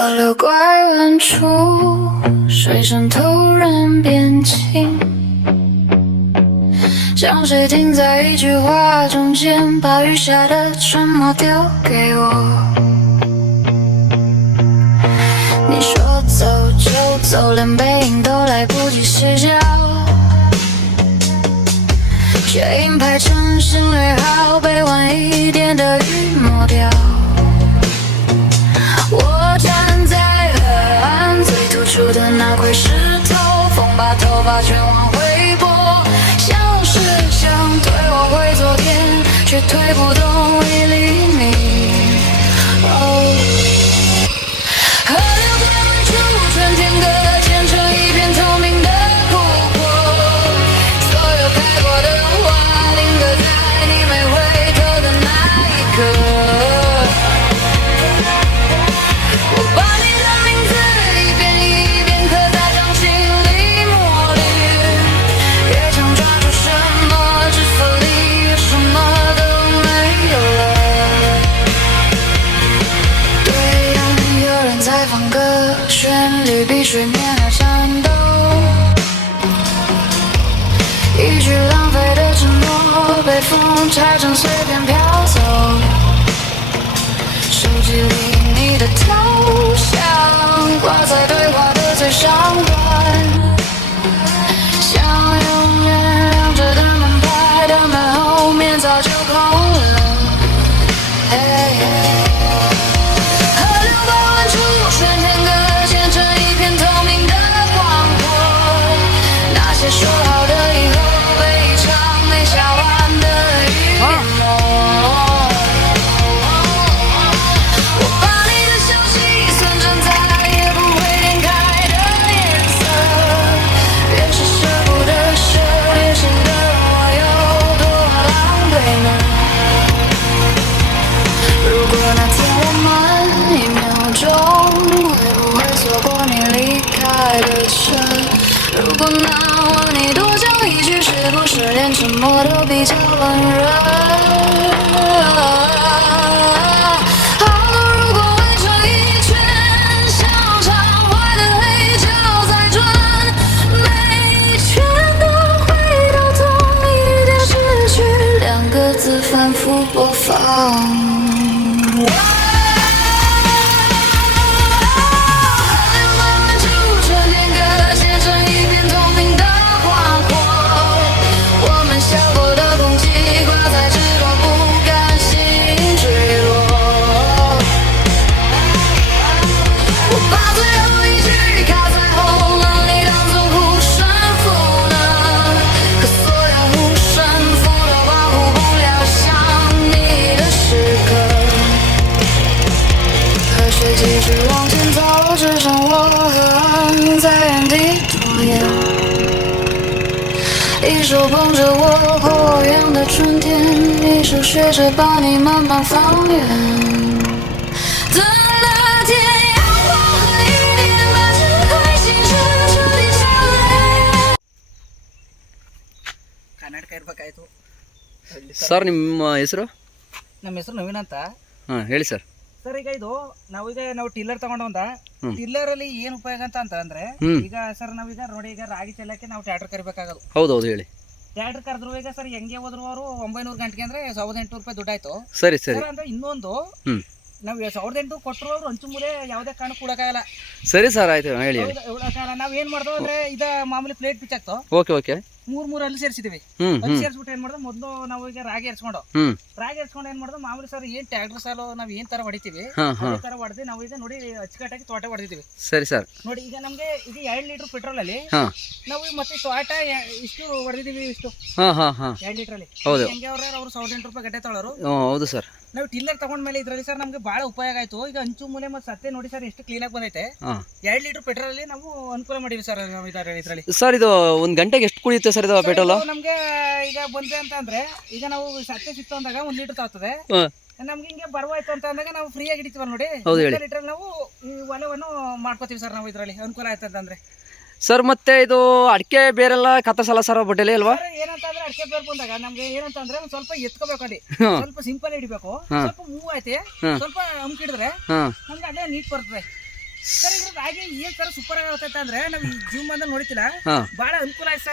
河流拐弯处，水声突然变轻，像谁停在一句话中间，把余下的沉默丢给我。你说走就走，连背影都来不及洗脚，却硬排成省略号，被晚一点的雨抹掉。我站在河岸最突出的那块石头，风把头发全往回拨，像是想推我回昨天，却推不动1厘米。河流拐弯处，春天搁浅成一片透明的湖泊，所有开过的花定格在你没回头的那一刻。旋律比水面还颤抖，一句浪费的承诺被风拆成碎片飘走，手机里你的头像挂在对话的最上端，像永远亮着的门牌，的门后面早就空了。河流拐弯处，春天搁浅成一片透明的广阔，那些说好的以后被一场没下完的雨淹没。我把你的消息存成再也不会点开的颜色，越是舍不得舍，越显得我有多狼狈呢。如果那天我慢1秒钟，会不会错过你离开的车？如果那晚你多讲一句，是不是连沉默都比较温热？好多如果围成一圈，像场坏的黑胶在转，每一圈都回到同一点，失去2个字反复播放。继续往前走，只剩我和岸在原地拖延，一手捧着我火样的春天，一手学着把你慢慢放远。等那天阳光和雨点把这块星辰彻底照亮。ಕರ್ನಾಟಕ ಇರಬೇಕಾಯ್ತು ಸರ್ ನಿಮ್ಮ ಹೆಸರು? ನಮ್ಮ ಹೆಸರು ನವೀನ್ ಅಂತ. ಹಾಂ ಹೇಳಿ ಸರ್. ಸರ್ ಈಗ ನಾವು ಟಿಲ್ಲರ್ ತಗೊಂಡು ಟಿಲ್ಲರ್ ಅಲ್ಲಿ ಏನು ಉಪಯೋಗ ಅಂದ್ರೆ ಈಗ ಸರ್ ನಾವೀಗ ನೋಡಿ ಈಗ ರಾಗಿ ಚೆಲ್ಲಕ್ಕೆ ನಾವು ಟ್ರ್ಯಾಕ್ಟರ್ ಕರಿಬೇಕಾಗೋದು. ಹೌದೌದು ಹೇಳಿ. ಟ್ರ್ಯಾಕ್ಟರ್ ಕರೆದ್ರು ಈಗ ಸರ್ ಹೆಂಗೆ ಹೋದ್ರು ಅವರು 900 ಗಂಟೆಗೆ ಅಂದ್ರೆ 1800 ರೂಪಾಯಿ ದುಡ್ಡಾಯ್ತು. ಸರಿ ಸರಿ. ಅಂದ್ರೆ ಇನ್ನೊಂದು ನಾವು 1800 ಕೊಟ್ಟರು ಅವರು ಅಂಚು ಮೂಲೆ ಯಾವುದೇ ಕಾರಣಕ್ಕೂ ಕೊಡಕ್ಕಾಗಲ್ಲ. ಸರಿ ಸರ್ ಆಯ್ತು ಹೇಳಿ. ನಾವ್ ಏನ್ ಮಾಡ್ದೋ ಅಂದ್ರೆ ಇದ ಮಾಮೂಲಿ ಪ್ಲೇಟ್ ಪಿಚ್ ಆಗ್ತು. Okay okay. ಮೂರ್ ಅಲ್ಲಿ ಸೇರಿಸಿದೀವಿ. ಅಲ್ಲಿ ಸೇರಿಸ್ಬಿಟ್ಟು ಏನ್ ಮಾಡ್ದೋ ಮೊದಲು ನಾವು ಈಗ ರಾಗಿ ಎರ್ಸ್ಕೊಂಡು ಏನ್ ಮಾಡ್ದೋ ಮಾಮೂಲಿ ಸರ್ ಏನ್ ಟ್ರ್ಯಾಕ್ಟರ್ ಸಾಲು ನಾವ್ ಏನ್ ತರ ಹೊಡಿತೀವಿ ಅದೇ ತರ ಹೊಡೆದಿ ನಾವು ಈಗ ನೋಡಿ ಅಚ್ಚುಕಟ್ಟಾಗಿ ತೋಟ ಹೊಡೆದಿದ್ದೀವಿ. ಸರಿ ಸರ್. ನೋಡಿ ಈಗ ನಮ್ಗೆ ಈಗ 2 ಲೀಟರ್ ಪೆಟ್ರೋಲ್ ಅಲ್ಲಿ ನಾವು ಮತ್ತೆ ತೋಟ ಇಷ್ಟು ಹೊಡೆದಿದ್ದೀವಿ. ಇಷ್ಟು 2 ಲೀಟರ್ ಅಲ್ಲಿ ಹೆಂಗೆ ಅವ್ರು 1800 ರೂಪಾಯಿ ಗಡ್ಡೆ ತಗೊಳ್ಳೋರು. ಹೌದು ಸರ್. ನಾವು ಟಿಲ್ಲರ್ ತಗೊಂಡ್ಮೇಲೆ ಇದ್ರಲ್ಲಿ ಸರ್ ನಮ್ಗೆ ಬಹಳ ಉಪಯೋಗ ಆಯ್ತು. ಈಗ ಅಂಚು ಮೂಲೆ ಮತ್ತೆ ಸತ್ತೆ ನೋಡಿ ಸರ್ ಎಷ್ಟು ಕ್ಲೀನ್ ಆಗಿ ಬಂದೈತೆ. 2 ಲೀಟರ್ ಪೆಟ್ರೋಲ್ ಅಲ್ಲಿ ನಾವು ಅನುಕೂಲ ಮಾಡಿವಿ ಸರ್. ಇದ್ರಲ್ಲಿ ಸರ್ ಇದು ಒಂದ್ ಗಂಟೆಗೆ ಎಷ್ಟು ಕುಡಿಯುತ್ತೆ ಸರ್ ಇದು ಪೆಟ್ರೋಲ್? ನಮ್ಗೆ ಈಗ ಬಂದೆ ಅಂತ ಅಂದ್ರೆ ಈಗ ನಾವು ಸತ್ತೆ ಸಿಕ್ತು ಅಂದಾಗ 1 ಲೀಟರ್ ತಾಗ್ತದೆ. ನಮ್ಗೆ ಹಿಂಗೆ ಬರವಾಯ್ತು ಅಂತ ಅಂದಾಗ ನಾವು ಫ್ರೀ ಆಗಿ ಹಿಡಿತೀವಲ್ಲ ನೋಡಿ 2 ಲೀಟರ್ ನಾವು ಈ ಹೊಲವನ್ನು ಮಾಡ್ಕೋತೀವಿ ಸರ್. ನಾವು ಇದ್ರಲ್ಲಿ ಅನುಕೂಲ ಆಯ್ತು ಅಂತಂದ್ರೆ ಸರ್ ಮತ್ತೆ ಇದು ಅಡಿಕೆ ಬೇರೆಲ್ಲ ಕತ್ತರಿಸಲ್ಲ ಸರ್ ಬಟ್ಟೆಲಿ ಅಲ್ವಾ? ಏನಂತ ಅಂದ್ರೆ ಅಡಿಕೆ ಬೇರ್ ಬಂದಾಗ ನಮ್ಗೆ ಏನಂತ ಅಂದ್ರೆ ಒಂದ್ ಸ್ವಲ್ಪ ಎತ್ಕೋಬೇಕು ಅಲ್ಲಿ, ಸ್ವಲ್ಪ ಸಿಂಪಲ್ ಹಿಡಿಬೇಕು, ಸ್ವಲ್ಪ ಮೂವ್ ಐತೆ, ಸ್ವಲ್ಪ ಹಿಡಿದ್ರೆ ನಮ್ಗೆ ಅದೇ ನೀಟ್ ಬರ್ತದೆ. ಸರ್ ಇದ್ರ ರಾಗಿ ಏನ್ ಸರ್ ಸೂಪರ್ ಆಗತ್ತೈತೆ ಅಂದ್ರೆ ನಾವು ಈ ಜೀವಮಾನದಲ್ಲಿ ನೋಡಿತಿಲ್ಲ ಹಾ ಬಹಳ ಅನುಕೂಲ ಆಯ್ತು ಸರ್